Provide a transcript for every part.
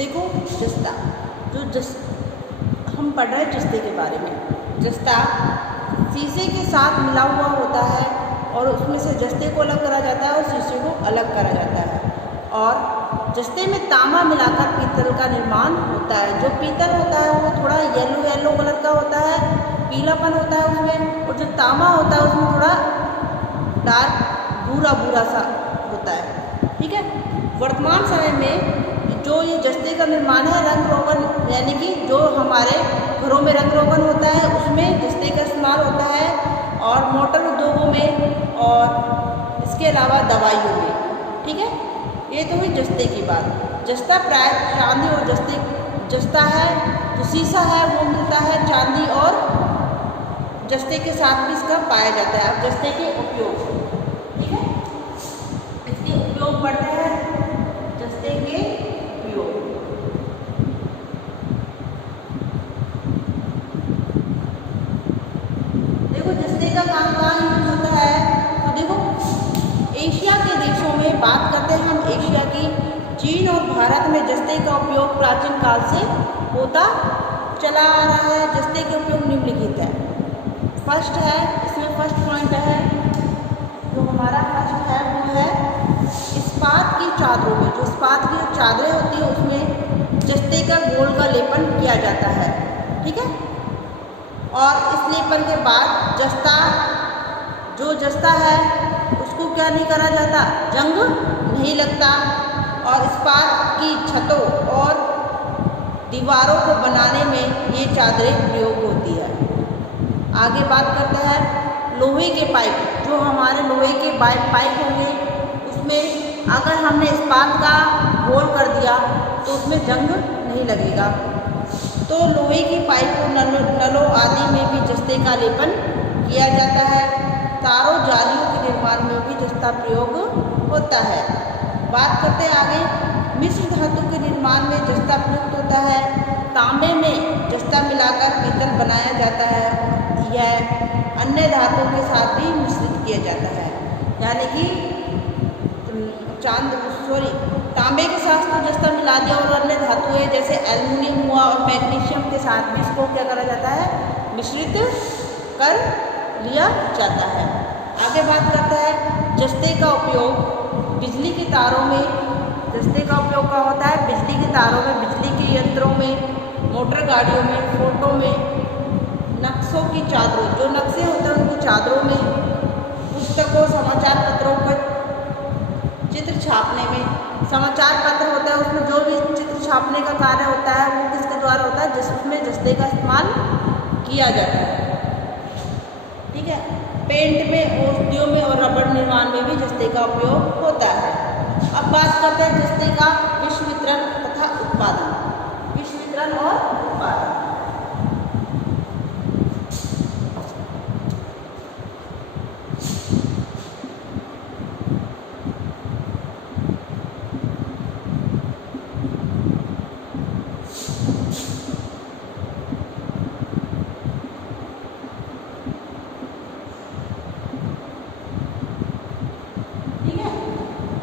देखो जस्ता, हम पढ़ रहे हैं जस्ते के बारे में। जस्ता शीशे के साथ मिला हुआ होता है और उसमें से जस्ते को अलग करा जाता है और शीशे को अलग करा जाता है। और जस्ते में तांबा मिलाकर पीतल का निर्माण होता है। जो पीतल होता है वो थोड़ा येलो येलो कलर का होता है, पीलापन होता है उसमें, और जो तांबा होता है उसमें थोड़ा डार्क भूरा भूरा सा होता है। ठीक है। वर्तमान समय में जो ये जस्ते का निर्माण है, रंग रोगन यानी कि जो हमारे घरों में रंग रोगन होता है उसमें जस्ते का इस्तेमाल होता है, और मोटर उद्योगों में और इसके अलावा दवाइयों में। ठीक है। ये तो हुई जस्ते की बात। जस्ता प्राय चांदी और जस्ता है जो शीशा है वो मिलता है चांदी और जस्ते के साथ भी इसका पाया जाता है। अब जस्ते के उपयोग, ठीक है, इसके उपयोग बढ़ते हैं। जस्ते के उपयोग, देखो जस्ते का काम कहाँ यूज होता है। तो देखो एशिया के देशों में बात करते हैं हम, एशिया की, चीन और भारत में जस्ते का उपयोग प्राचीन काल से होता चला आ रहा है। जस्ते के उपयोग निम्नलिखित है। फर्स्ट है, इसमें फर्स्ट पॉइंट है, जो हमारा फर्स्ट है वो है इस्पात की चादरों में। जो इस्पात की चादरें होती है उसमें जस्ते का गोल का लेपन किया जाता है। ठीक है। और इस लेपन के बाद जो जस्ता है उसको क्या नहीं करा जाता, जंग नहीं लगता, और इस्पात की छतों और दीवारों को बनाने में ये चादरें प्रयोग होती है। आगे बात करते हैं लोहे के पाइप। जो हमारे लोहे के पाइप होंगे उसमें अगर हमने इस्पात का होल कर दिया तो उसमें जंग नहीं लगेगा। तो लोहे की पाइप और नलों आदि में भी जस्ते का लेपन किया जाता है। तारों जालियों के निर्माण में भी जस्ता प्रयोग होता है। बात करते हैं आगे, मिश्र धातु के निर्माण में जस्ता प्रयुक्त होता है। तांबे में जस्ता मिलाकर पीतल बनाया जाता है। यह अन्य धातुओं के साथ भी मिश्रित किया जाता है। यानी कि तांबे के साथ तो जस्ता मिला दिया, और अन्य धातुएं जैसे एल्युमिनियम हुआ और मैग्नीशियम के साथ भी इसको क्या करा जाता है, मिश्रित कर लिया जाता है। आगे बात करता है जस्ते का उपयोग बिजली के तारों में। जस्ते का उपयोग क्या होता है, बिजली के तारों में, बिजली के यंत्रों में, मोटर गाड़ियों में, फोटो में, नक्शों की चादरों, जो नक्शे होते हैं उनकी चादरों में, पुस्तकों, समाचार पत्रों पर चित्र छापने में। समाचार पत्र होता है उसमें जो भी चित्र छापने का कार्य होता है वो किसके द्वारा होता है, जिसमें जस्ते का इस्तेमाल किया जाता है। ठीक है। पेंट में, औषधियों में और रबड़ निर्माण में भी जस्ते का उपयोग होता है। अब बात करते हैं जस्ते का विश्व वितरण तथा उत्पादन। विश्व वितरण और उत्पादन,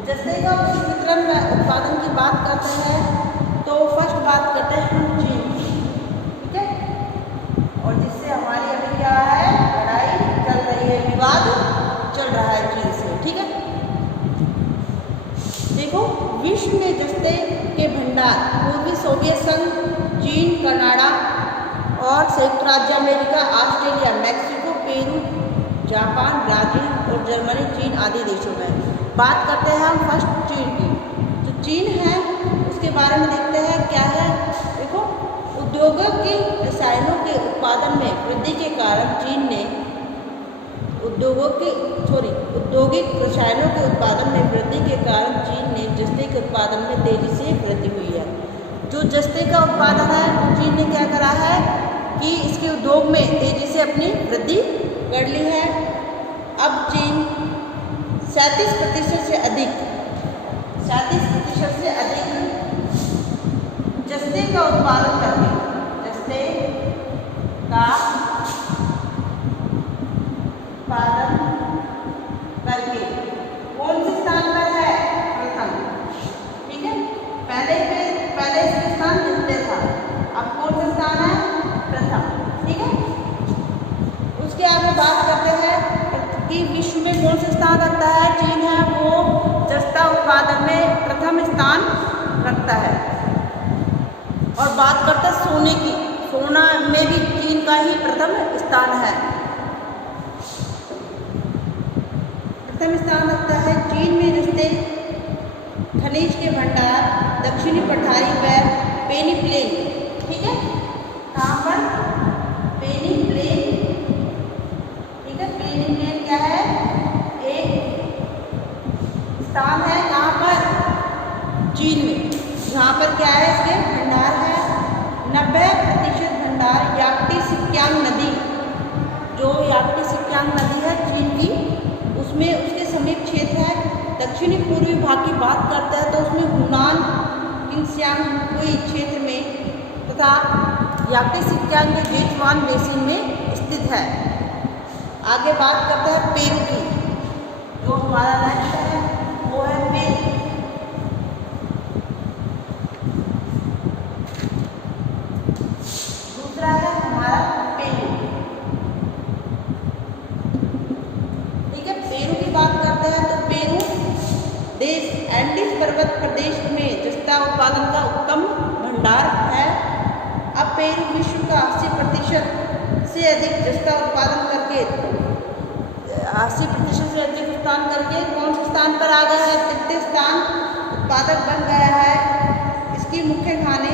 जस्ते का विश्व वितरण व उत्पादन की बात करते हैं तो फर्स्ट बात करते हैं हम चीन की। ठीक है। और जिससे हमारी अभी क्या है, लड़ाई चल रही है, विवाद चल रहा है चीन से। ठीक है। देखो विश्व में जस्ते के भंडार पूर्वी सोवियत संघ, चीन, कनाडा और संयुक्त राज्य America, Australia, Mexico, Peru, Japan, Brazil और जर्मनी, चीन आदि देशों में। बात करते हैं हम फर्स्ट चीन की। जो चीन है उसके बारे में देखते हैं क्या है। देखो औद्योगिक रसायनों के उत्पादन में वृद्धि के कारण चीन ने औद्योगिक रसायनों के उत्पादन में वृद्धि के कारण चीन ने जस्ते के उत्पादन में तेजी से वृद्धि हुई है। जो जस्ते का उत्पादन है चीन ने क्या करा है कि इसके उद्योग में तेजी से अपनी वृद्धि कर ली है। अब चीन 37% से अधिक जस्ते का उत्पादन करके, जस्ते का उत्पादन करके कौन से स्थान पर है, प्रथम। ठीक है। पहले पहले इसका स्थान द्वितीय था, अब कौन सा स्थान है? प्रथम। ठीक है, उसके आगे बात करते हैं कि विश्व में कौन सा स्थान रखता है? चीन है, वो जस्ता उत्पादन में प्रथम स्थान रखता है। और बात करते हैं सोने की, सोना में भी चीन का ही प्रथम स्थान है। प्रथम स्थान रखता है चीन में जस्ते खनिज के भंडार दक्षिणी पठारी व पेनी प्लेन। ठीक है, कहाँ पर? पेनी प्लेन। ठीक है, पेनी प्लेन क्या है? एक स्थान है, कहाँ पर? चीन में। यहाँ पर क्या है? इसके भंडार है 90% भंडार याक्टी सिक्यांग नदी, जो याक्टी सिक्यांग नदी है चीन की, उसमें उसके समीप क्षेत्र है। दक्षिणी पूर्वी भाग की बात करते हैं तो उसमें हुनान किंगसियांग क्षेत्र में तथा याक्टी सिक्यांग के जेचुआन बेसिन में स्थित है। आगे बात करते हैं पेरू की, जो हमारा नेक्स्ट है वो है पेरू। दूसरा है हमारा पेरू। ठीक है, पेरू की बात करते हैं तो पेरू देश एंडीज पर्वत प्रदेश में जस्ता उत्पादन का उत्तम भंडार है। अब पेरू विश्व का 80% से अधिक जस्ता उत्पादन करके 80% से अधिक उत्पादन करके कौन से स्थान पर आ गया है? तृतीय स्थान उत्पादक बन गया है। इसकी मुख्य खाने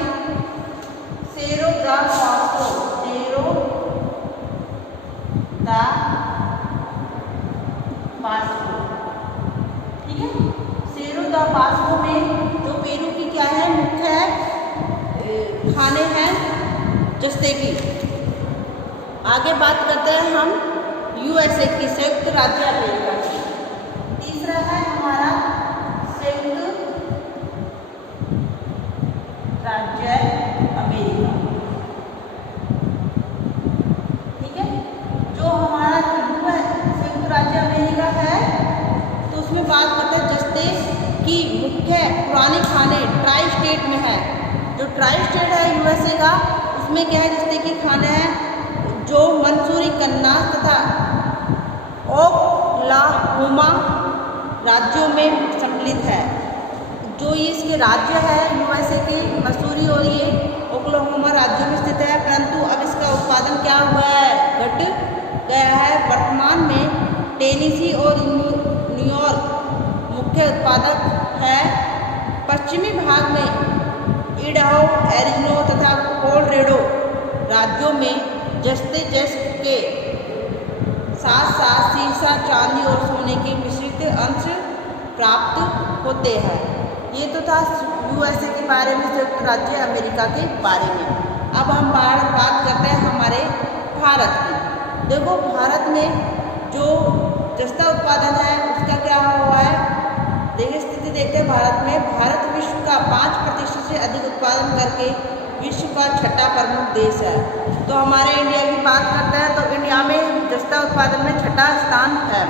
सेरो दा पास्को, सेरो दा पास्को। ठीक है, सेरो दा पास्को में जो पेरू की क्या है? मुख्य खाने हैं जस्ते की। आगे बात करते हैं हम यूएसए की, संयुक्त राज्य अमेरिका की। तीसरा है हमारा संयुक्त राज्य अमेरिका। ठीक है, जो हमारा संयुक्त राज्य अमेरिका है तो उसमें बात करते हैं जस्ते की मुख्य पुराने खाने ट्राई स्टेट में है। जो ट्राई स्टेट है यूएसए का, उसमें क्या है? जस्ते की खाने हैं जो मंसूरी, कन्नास तथा ओक्लाहोमा राज्यों में सम्मिलित है। जो ये इसके राज्य है यूएसए के, मसूरी और ये ओक्लाहोमा राज्यों में स्थित है, परंतु अब इसका उत्पादन क्या हुआ है? घट गया है। वर्तमान में टेनेसी और न्यूयॉर्क मुख्य उत्पादक है। पश्चिमी भाग में इडाहो, एरिज़ोना तथा कोलोराडो राज्यों में जस्ते के साथ साथ सीसा, चांदी और सोने के मिश्रित अंश प्राप्त होते हैं। ये तो था यूएसए के बारे में, संयुक्त राज्य अमेरिका के बारे में। अब हम बात करते हैं हमारे भारत की। देखो, भारत में जो जस्ता उत्पादन है उसका क्या हुआ है? देखिए, स्थिति देखते हैं भारत में। भारत विश्व का 5% से अधिक उत्पादन करके विश्व का छठा प्रमुख देश है। तो हमारे इंडिया की बात करते हैं तो इंडिया में जस्ता उत्पादन में छठा स्थान है।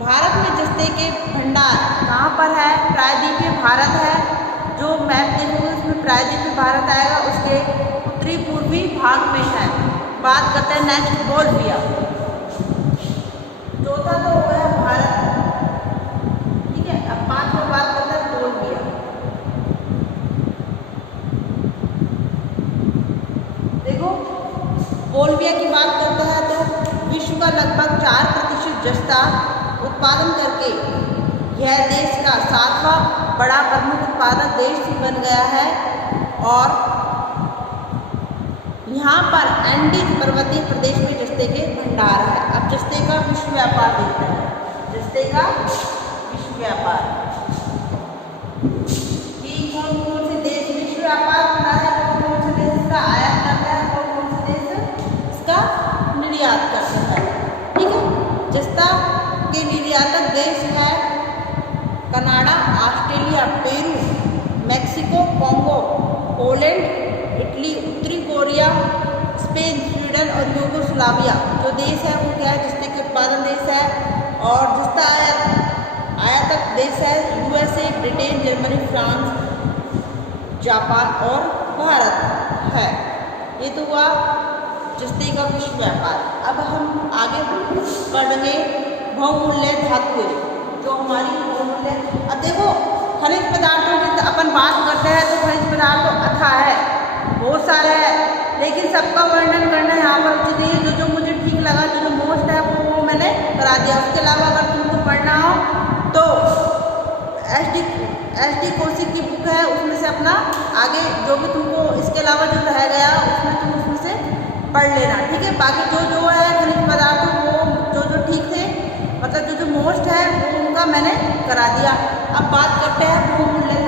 भारत में जस्ते के भंडार कहाँ पर है? प्रायद्वीपीय भारत है। जो मैप देखोगे उसमें प्रायद्वीपीय भारत आएगा, उसके उत्तरी पूर्वी भाग में है। बात करते हैं नेक्स्ट बोल्विया। चौथा तो हो गया भारत। ठीक है, अब पांचवा बात करते हैं बोल्विया। देखो, बोल्विया की बात करते हैं तो विश्व का लगभग 4% जस्ता उत्पादन करके यह देश का 7वां बड़ा प्रमुख उत्पादक देश बन गया है। और यहाँ पर एंडीज पर्वतीय प्रदेश में जस्ते के भंडार है। अब जस्ते का विश्व व्यापार देखते हैं। जस्ते का विश्व व्यापार कि कौन कौन से देश विश्व व्यापार होता है, कौन कौन से देश इसका आयात करता है, कौन कौन से देश इसका निर्यात करता है। ठीक है, जस्ता के निर्यातक देश है Canada, Australia, Peru, Mexico, Congo, Poland, Italy, उत्तरी कोरिया, स्पेन, स्वीडन और यूगोस्लाविया। जो देश है वो क्या है? जस्ते के उत्पादन देश है। और जस्ता आयातक देश है USA, Britain, Germany, France, Japan और भारत है। ये तो हुआ जस्ते का विश्व व्यापार। अब हम आगे पढ़ेंगे बहुमूल्य धातुएं, जो हमारी बहुमूल्य। अब देखो खनिज पदार्थों की अपन बात करते हैं तो खनिज पदार्थ तो अथाह है, बहुत सारे हैं, लेकिन सबका वर्णन करना यहाँ पर उचित नहीं है। जो मुझे ठीक लगा, जो मोस्ट है वो मैंने करा दिया। उसके अलावा अगर तुमको पढ़ना हो तो एस डी कौशिक की बुक है, उसमें से अपना आगे जो भी तुमको इसके अलावा जो रह गया उसमें तुम उसमें से पढ़ लेना, ठीक है। बाकी जो है खनिज पदार्थ वो जो ठीक थे, मतलब जो मोस्ट है वो उनका मैंने करा दिया। अब बात करते हैं बहुमूल्य